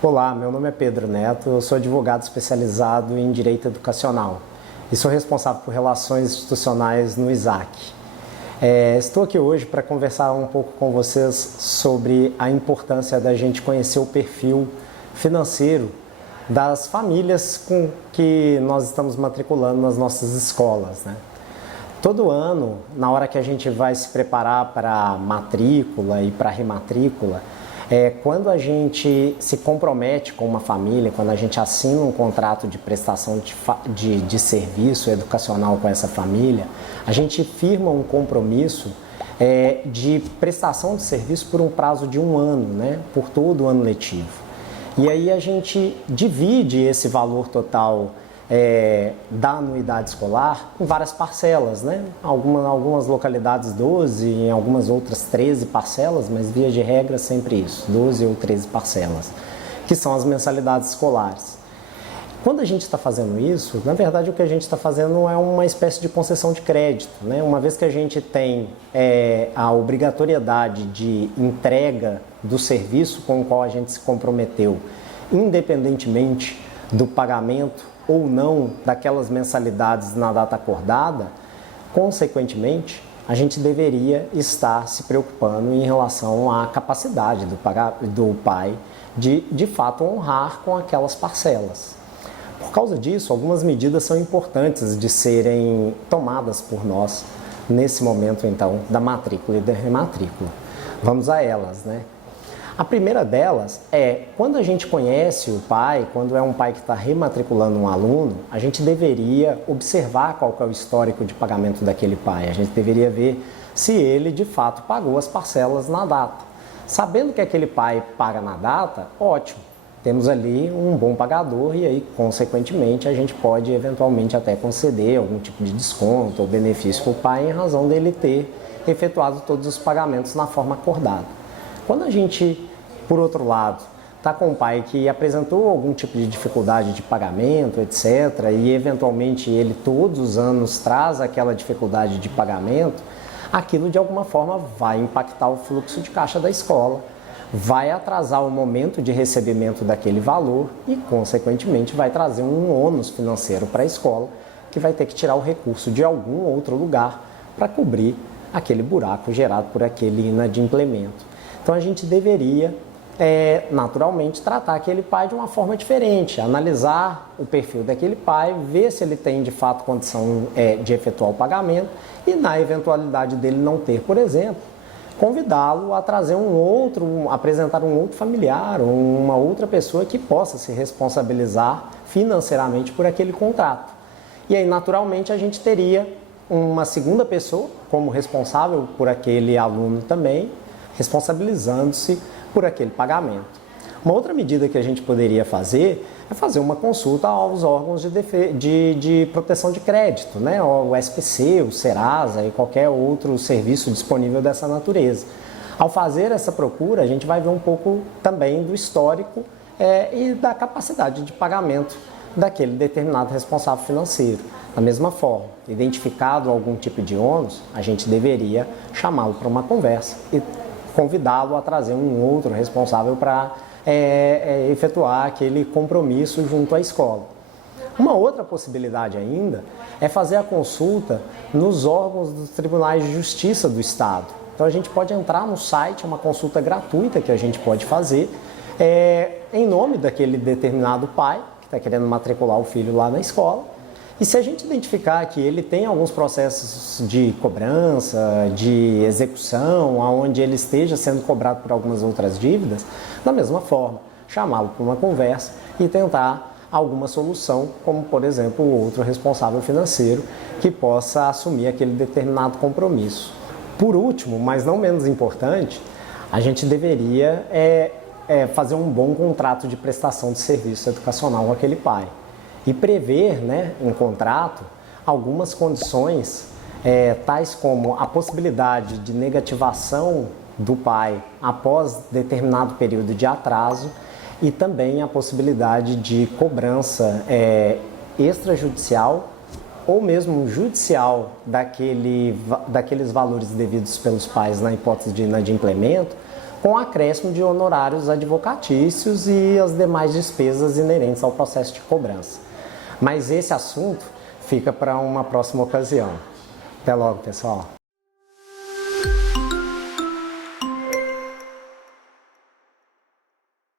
Olá, meu nome é Pedro Neto, eu sou advogado especializado em Direito Educacional e sou responsável por Relações Institucionais no ISAC. Estou aqui hoje para conversar um pouco com vocês sobre a importância da gente conhecer o perfil financeiro das famílias com que nós estamos matriculando nas nossas escolas, né? Todo ano, na hora que a gente vai se preparar para a matrícula e para a rematrícula, quando a gente se compromete com uma família, quando a gente assina um contrato de prestação de serviço educacional com essa família, a gente firma um compromisso de prestação de serviço por um prazo de um ano, né, por todo o ano letivo. E aí a gente divide esse valor total da anuidade escolar em várias parcelas, né? Algumas localidades 12, em algumas outras 13 parcelas, mas via de regra sempre isso, 12 ou 13 parcelas, que são as mensalidades escolares. Quando a gente está fazendo isso, na verdade o que a gente está fazendo é uma espécie de concessão de crédito, né? Uma vez que a gente tem a obrigatoriedade de entrega do serviço com o qual a gente se comprometeu, independentemente do pagamento ou não daquelas mensalidades na data acordada, consequentemente, a gente deveria estar se preocupando em relação à capacidade do pai de fato honrar com aquelas parcelas. Por causa disso, algumas medidas são importantes de serem tomadas por nós nesse momento, então, da matrícula e da rematrícula. Vamos a elas, né? A primeira delas quando a gente conhece o pai, quando é um pai que está rematriculando um aluno, a gente deveria observar qual que é o histórico de pagamento daquele pai. A gente deveria ver se ele, de fato, pagou as parcelas na data. Sabendo que aquele pai paga na data, ótimo. Temos ali um bom pagador e aí, consequentemente, a gente pode eventualmente até conceder algum tipo de desconto ou benefício para o pai em razão dele ter efetuado todos os pagamentos na forma acordada. Quando a gente, por outro lado, está com um pai que apresentou algum tipo de dificuldade de pagamento, etc., e eventualmente ele todos os anos traz aquela dificuldade de pagamento, aquilo de alguma forma vai impactar o fluxo de caixa da escola, vai atrasar o momento de recebimento daquele valor e, consequentemente, vai trazer um ônus financeiro para a escola, que vai ter que tirar o recurso de algum outro lugar para cobrir aquele buraco gerado por aquele inadimplemento. Então a gente deveria, naturalmente, tratar aquele pai de uma forma diferente, analisar o perfil daquele pai, ver se ele tem de fato condição de efetuar o pagamento e, na eventualidade dele não ter, por exemplo, convidá-lo a trazer apresentar um outro familiar, uma outra pessoa que possa se responsabilizar financeiramente por aquele contrato. E aí, naturalmente, a gente teria uma segunda pessoa como responsável por aquele aluno também, responsabilizando-se por aquele pagamento. Uma outra medida que a gente poderia fazer é fazer uma consulta aos órgãos de proteção de crédito, né? O SPC, o Serasa e qualquer outro serviço disponível dessa natureza. Ao fazer essa procura, a gente vai ver um pouco também do histórico e da capacidade de pagamento daquele determinado responsável financeiro. Da mesma forma, identificado algum tipo de ônus, a gente deveria chamá-lo para uma conversa e convidá-lo a trazer um outro responsável para efetuar aquele compromisso junto à escola. Uma outra possibilidade ainda é fazer a consulta nos órgãos dos tribunais de justiça do Estado. Então a gente pode entrar no site, uma consulta gratuita que a gente pode fazer em nome daquele determinado pai que está querendo matricular o filho lá na escola. E se a gente identificar que ele tem alguns processos de cobrança, de execução, onde ele esteja sendo cobrado por algumas outras dívidas, da mesma forma, chamá-lo para uma conversa e tentar alguma solução, como, por exemplo, o outro responsável financeiro que possa assumir aquele determinado compromisso. Por último, mas não menos importante, a gente deveria fazer um bom contrato de prestação de serviço educacional com aquele pai. E prever, né, em contrato algumas condições, tais como a possibilidade de negativação do pai após determinado período de atraso e também a possibilidade de cobrança extrajudicial ou mesmo judicial daqueles valores devidos pelos pais na hipótese de inadimplemento, com acréscimo de honorários advocatícios e as demais despesas inerentes ao processo de cobrança. Mas esse assunto fica para uma próxima ocasião. Até logo, pessoal!